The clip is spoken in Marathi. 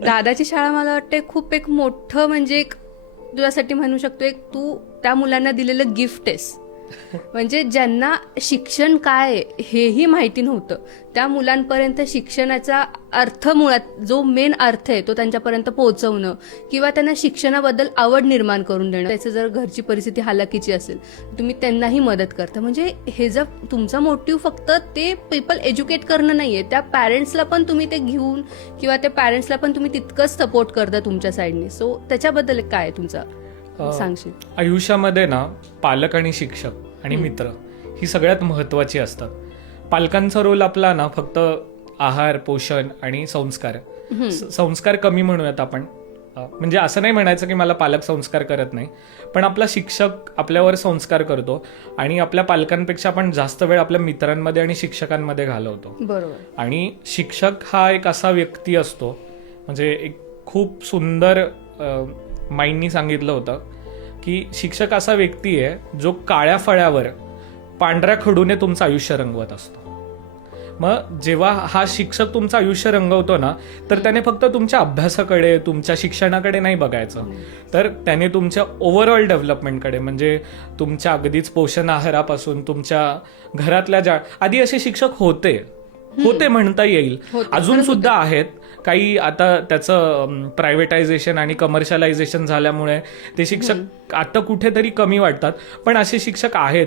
दादाची शाळा मला वाटते खूप एक मोठं म्हणजे एक तुझ्यासाठी म्हणू शकतो एक तू त्या मुलांना दिलेलं गिफ्ट आहेस. म्हणजे ज्यांना शिक्षण काय आहे हेही माहिती नव्हतं त्या मुलांपर्यंत शिक्षणाचा अर्थ, मुळात जो मेन अर्थ आहे तो त्यांच्यापर्यंत पोहोचवणं किंवा त्यांना शिक्षणाबद्दल आवड निर्माण करून देणं. त्याचं जर घरची परिस्थिती हालाकीची असेल तुम्ही त्यांनाही मदत करता. म्हणजे हे जर तुमचा मोटिव्ह फक्त ते पीपल एज्युकेट करणं नाहीये, त्या पॅरेंट्सला पण तुम्ही ते घेऊन किंवा त्या पॅरेंट्सला पण तुम्ही तितकंच सपोर्ट करता तुमच्या साईडने. सो त्याच्याबद्दल काय आहे तुमचा सांगशील? आयुष्यामध्ये ना पालक आणि शिक्षक आणि मित्र ही सगळ्यात महत्वाची असतात. पालकांचा रोल आपला ना फक्त आहार, पोषण आणि संस्कार. संस्कार कमी म्हणूयात आपण. म्हणजे असं नाही म्हणायचं की मला पालक संस्कार करत नाही, पण आपला शिक्षक आपल्यावर संस्कार करतो आणि आपल्या पालकांपेक्षा आपण जास्त वेळ आपल्या मित्रांमध्ये आणि शिक्षकांमध्ये घालवतो. बरोबर. आणि शिक्षक हा एक असा व्यक्ती असतो, म्हणजे एक खूप सुंदर माईंनी सांगितलं होतं की शिक्षक असा व्यक्ती आहे जो काळ्या फळ्यावर पांढऱ्या खडूने तुमचं आयुष्य रंगवत असतो. मग जेव्हा हा शिक्षक तुमचं आयुष्य रंगवतो ना, तर त्याने फक्त तुमच्या अभ्यासाकडे, तुमच्या शिक्षणाकडे नाही बघायचं, तर त्याने तुमच्या ओव्हरऑल डेव्हलपमेंटकडे, म्हणजे तुमच्या अगदीच पोषण आहारापासून तुमच्या घरातल्या ज्या आधी असे शिक्षक होते म्हणता येईल, अजून सुद्धा आहेत काही. आता त्याचं प्रायव्हेटायझेशन आणि कमर्शियलायझेशन झाल्यामुळे ते शिक्षक आता कुठेतरी कमी वाटतात, पण असे शिक्षक आहेत.